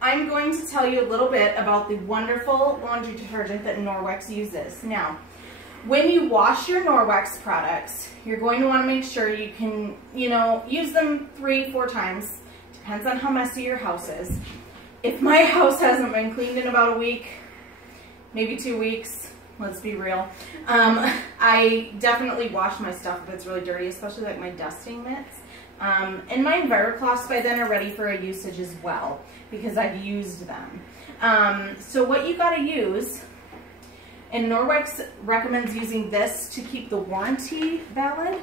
I'm going to tell you a little bit about the wonderful laundry detergent that Norwex uses. Now, when you wash your Norwex products, you're going to want to make sure you can, use them 3-4 times. Depends on how messy your house is. If my house hasn't been cleaned in about a week, maybe 2 weeks, let's be real, I definitely wash my stuff if it's really dirty, especially like my dusting mitts. And my EnviroCloths by then are ready for a usage as well because I've used them. So what you got to use, and Norwex recommends using this to keep the warranty valid.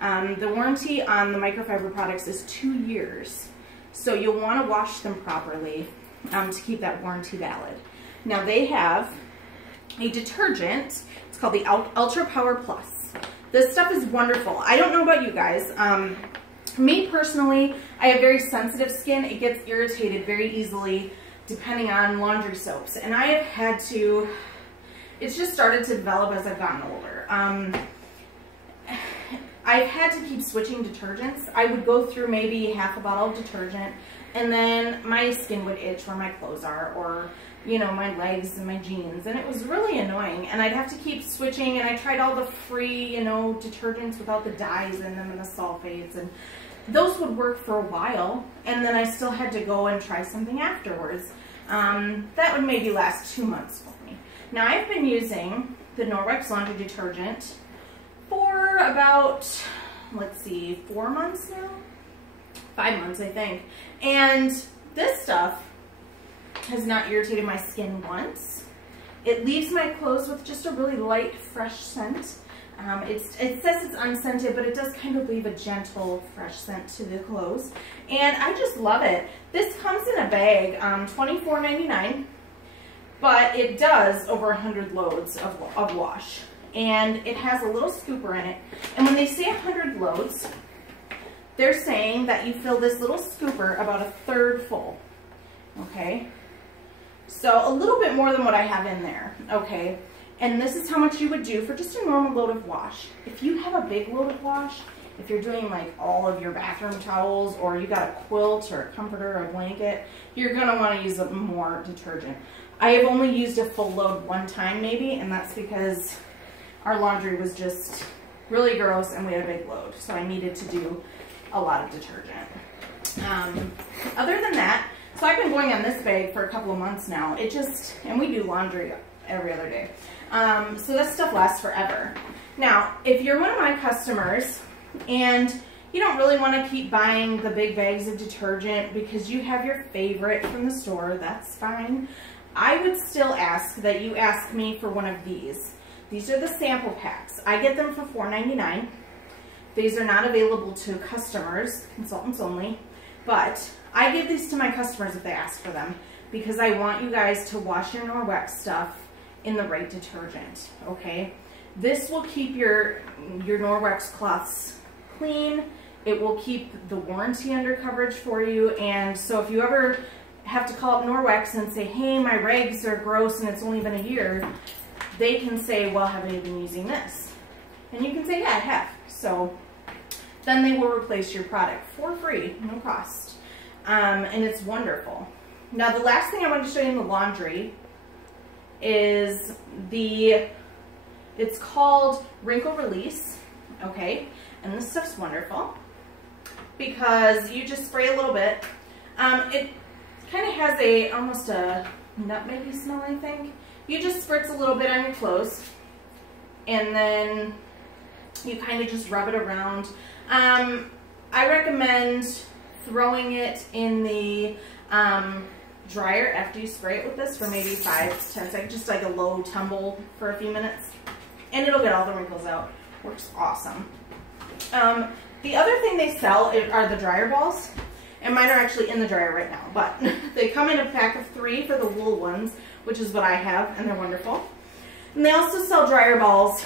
The warranty on the microfiber products is 2 years. So you'll want to wash them properly to keep that warranty valid. Now they have a detergent. It's called the Ultra Power Plus. This stuff is wonderful. I don't know about you guys. Me personally, I have very sensitive skin. It gets irritated very easily depending on laundry soaps. And I have had to, it's just started to develop as I've gotten older. I've had to keep switching detergents. I would go through maybe half a bottle of detergent and then my skin would itch where my clothes are, or my legs and my jeans, and it was really annoying. And I'd have to keep switching, and I tried all the free, detergents without the dyes in them and the sulfates, and those would work for a while, and then I still had to go and try something afterwards. That would maybe last 2 months for me. Now I've been using the Norwex laundry detergent for about, let's see, 4 months now? 5 months, I think. And this stuff has not irritated my skin once. It leaves my clothes with just a really light, fresh scent. It says it's unscented, but it does kind of leave a gentle, fresh scent to the clothes. And I just love it. This comes in a bag, $24.99, but it does over 100 loads of wash. And it has a little scooper in it. And when they say 100 loads, they're saying that you fill this little scooper about 1/3 full, okay? So a little bit more than what I have in there, okay? And this is how much you would do for just a normal load of wash. If you have a big load of wash, if you're doing like all of your bathroom towels, or you got a quilt or a comforter or a blanket, you're gonna wanna use more detergent. I have only used a full load one time maybe, and that's because our laundry was just really gross and we had a big load. So I needed to do a lot of detergent. Other than that, so I've been going on this bag for a couple of months now. And we do laundry every other day. So this stuff lasts forever. Now, if you're one of my customers and you don't really want to keep buying the big bags of detergent because you have your favorite from the store, that's fine. I would still ask that you ask me for one of these. These are the sample packs. I get them for $4.99. These are not available to customers, consultants only, but I give these to my customers if they ask for them because I want you guys to wash your Norwex stuff in the right detergent, okay? This will keep your Norwex cloths clean. It will keep the warranty under coverage for you, and so if you ever have to call up Norwex and say, hey, my rags are gross and it's only been a year, they can say, well, have you been using this? And you can say, yeah, I have. So then they will replace your product for free, no cost. And it's wonderful. Now the last thing I want to show you in the laundry is it's called Wrinkle Release, okay? And this stuff's wonderful because you just spray a little bit. It kind of has almost a nutmeggy smell, I think. You just spritz a little bit on your clothes and then you kind of just rub it around. I recommend throwing it in the dryer after you spray it with this for maybe 5 to 10 seconds, just like a low tumble for a few minutes, and it'll get all the wrinkles out. Works awesome. The other thing they sell are the dryer balls, and mine are actually in the dryer right now, but they come in a pack of 3 for the wool ones, which is what I have, and they're wonderful. And they also sell dryer balls,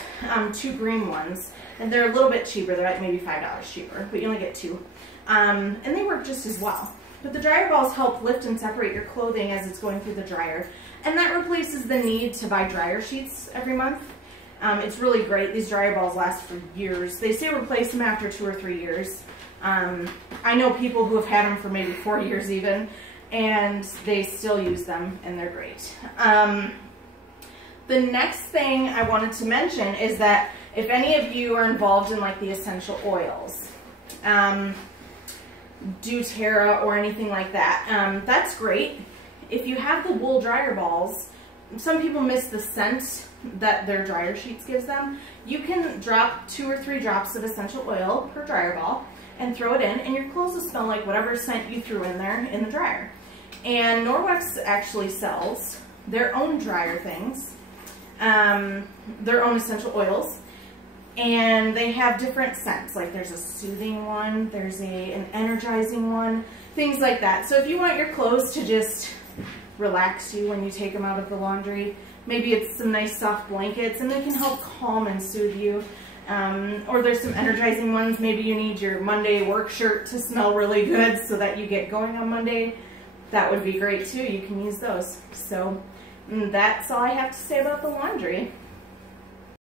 2 green ones, and they're a little bit cheaper. They're like maybe $5 cheaper, but you only get 2. And they work just as well. But the dryer balls help lift and separate your clothing as it's going through the dryer. And that replaces the need to buy dryer sheets every month. It's really great. These dryer balls last for years. They say replace them after 2 or 3 years. I know people who have had them for maybe 4 years even. and they still use them, and they're great. The next thing I wanted to mention is that if any of you are involved in like the essential oils, doTERRA or anything like that, that's great. If you have the wool dryer balls, some people miss the scent that their dryer sheets gives them. You can drop 2 or 3 drops of essential oil per dryer ball and throw it in, and your clothes will smell like whatever scent you threw in there in the dryer. And Norwex actually sells their own dryer things, their own essential oils, and they have different scents. Like there's a soothing one, there's an energizing one, things like that. So if you want your clothes to just relax you when you take them out of the laundry, maybe it's some nice soft blankets, and they can help calm and soothe you. Or there's some energizing ones. Maybe you need your Monday work shirt to smell really good so that you get going on Monday. That would be great too. You can use those. So that's all I have to say about the laundry.